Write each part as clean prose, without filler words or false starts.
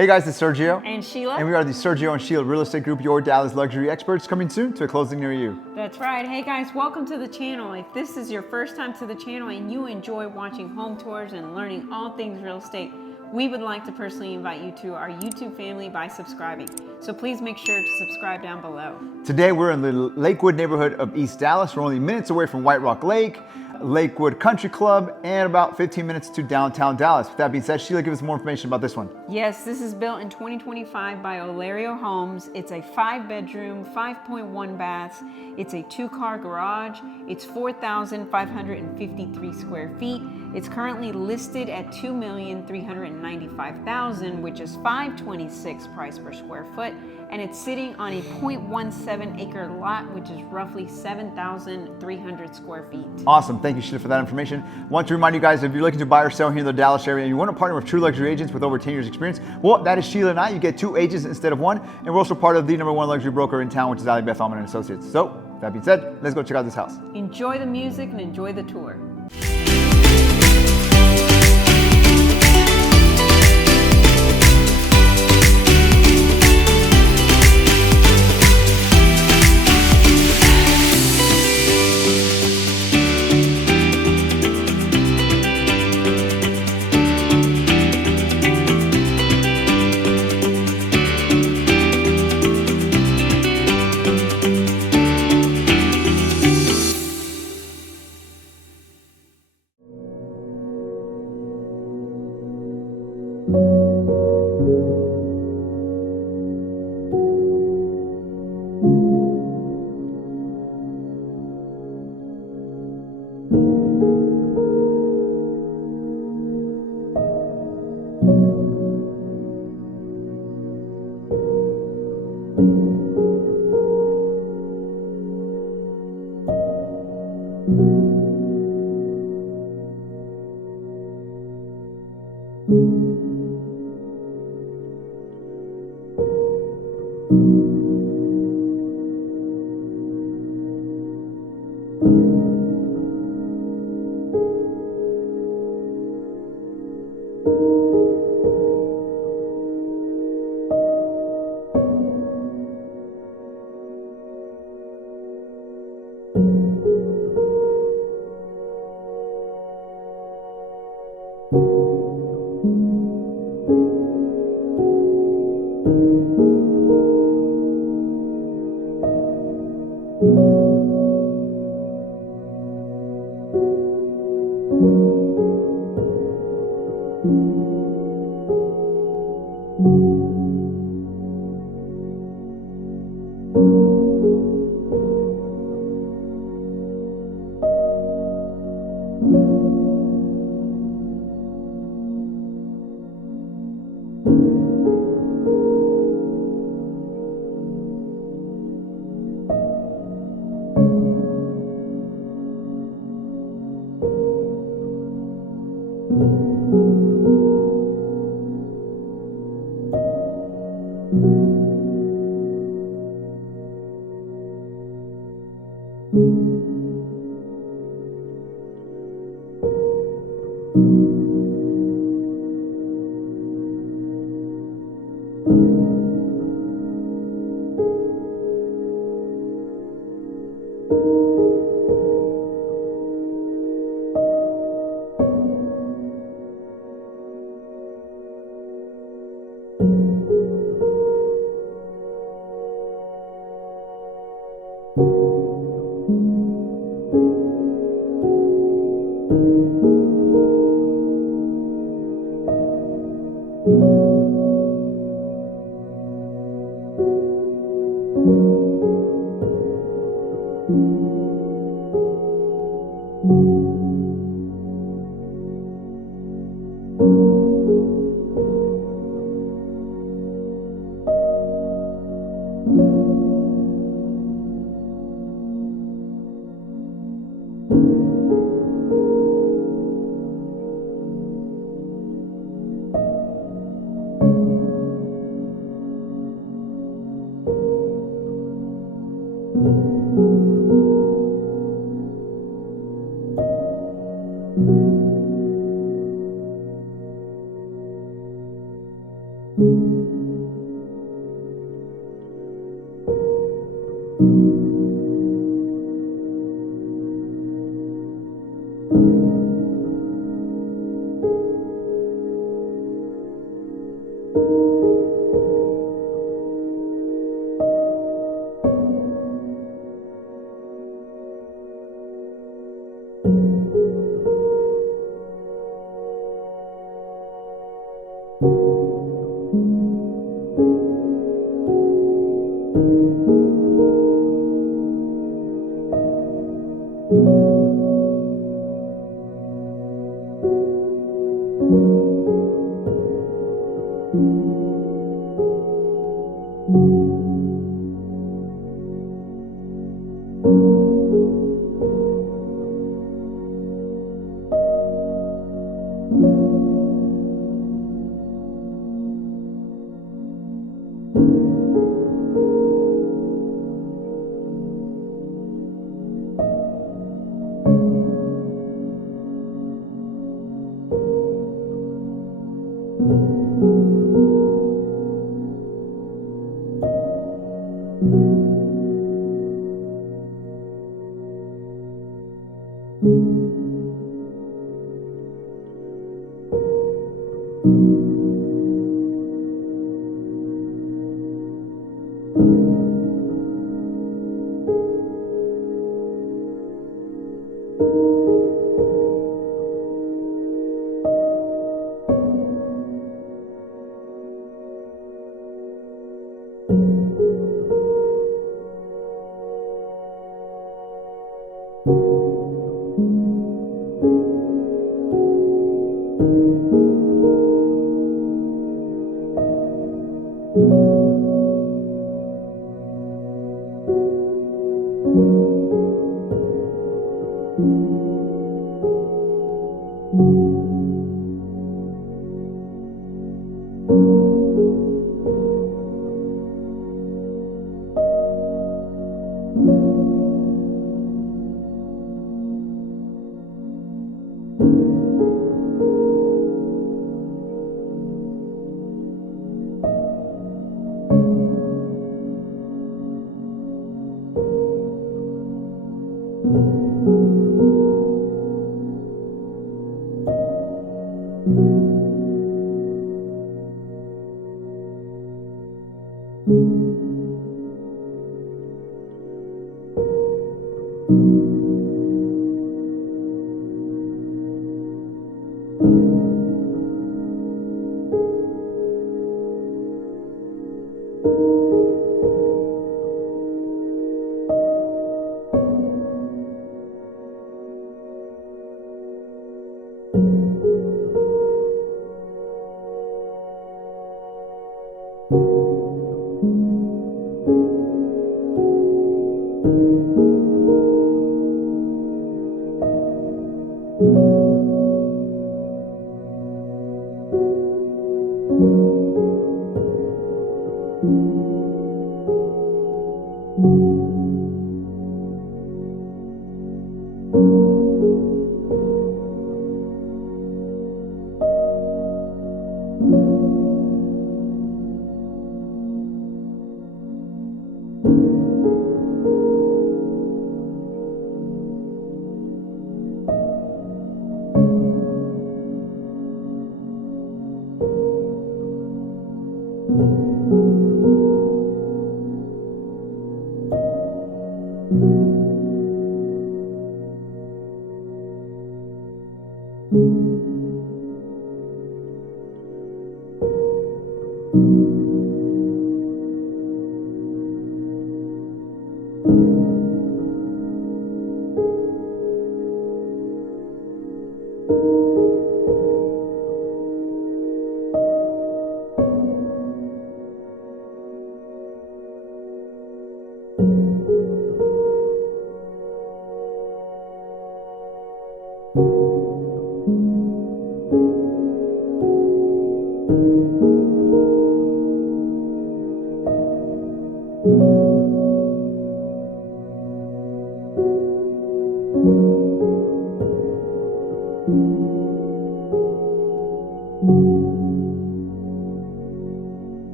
Hey guys, it's Sergio. And Sheila. And we are the Sergio and Sheila Real Estate Group, your Dallas luxury experts, coming soon to a closing near you. That's right. Hey guys, welcome to the channel. If this is your first time to the channel and you enjoy watching home tours and learning all things real estate, we would like to personally invite you to our YouTube family by subscribing. So please make sure to subscribe down below. Today we're in the Lakewood neighborhood of East Dallas. We're only minutes away from White Rock Lake, Lakewood Country Club, and about 15 minutes to downtown Dallas. With that being said, Sheila, give us more information about this one. Yes, this is built in 2025 by Olerio Homes. It's a 5-bedroom, 5.1 baths. It's a 2-car garage. It's 4,553 square feet. It's currently listed at $2,395,000, which is $526 price per square foot. And it's sitting on a 0.17 acre lot, which is roughly 7,300 square feet. Awesome. Thank you, Sheila, for that information. I want to remind you guys, if you're looking to buy or sell here in the Dallas area and you want to partner with true luxury agents with over 10 years experience, well, that is Sheila and I. You get 2 agents instead of 1. And we're also part of the #1 luxury broker in town, which is Ali Beth Alman and Associates. So, that being said, let's go check out this house. Enjoy the music and enjoy the tour.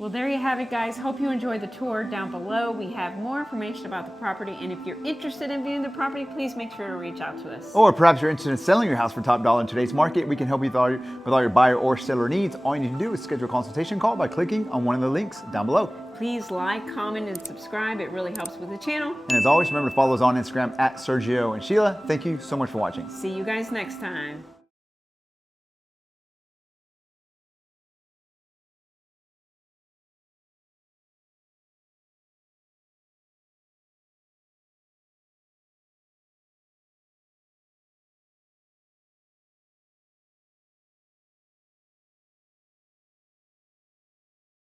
Well, there you have it, guys. Hope you enjoyed the tour. Down below, we have more information about the property, and if you're interested in viewing the property, please make sure to reach out to us. Or perhaps you're interested in selling your house for top dollar in today's market. We can help you with all your buyer or seller needs. All you need to do is schedule a consultation call by clicking on one of the links down below. Please like, comment, and subscribe. It really helps with the channel. And as always, remember to follow us on Instagram at Sergio and Sheila. Thank you so much for watching. See you guys next time.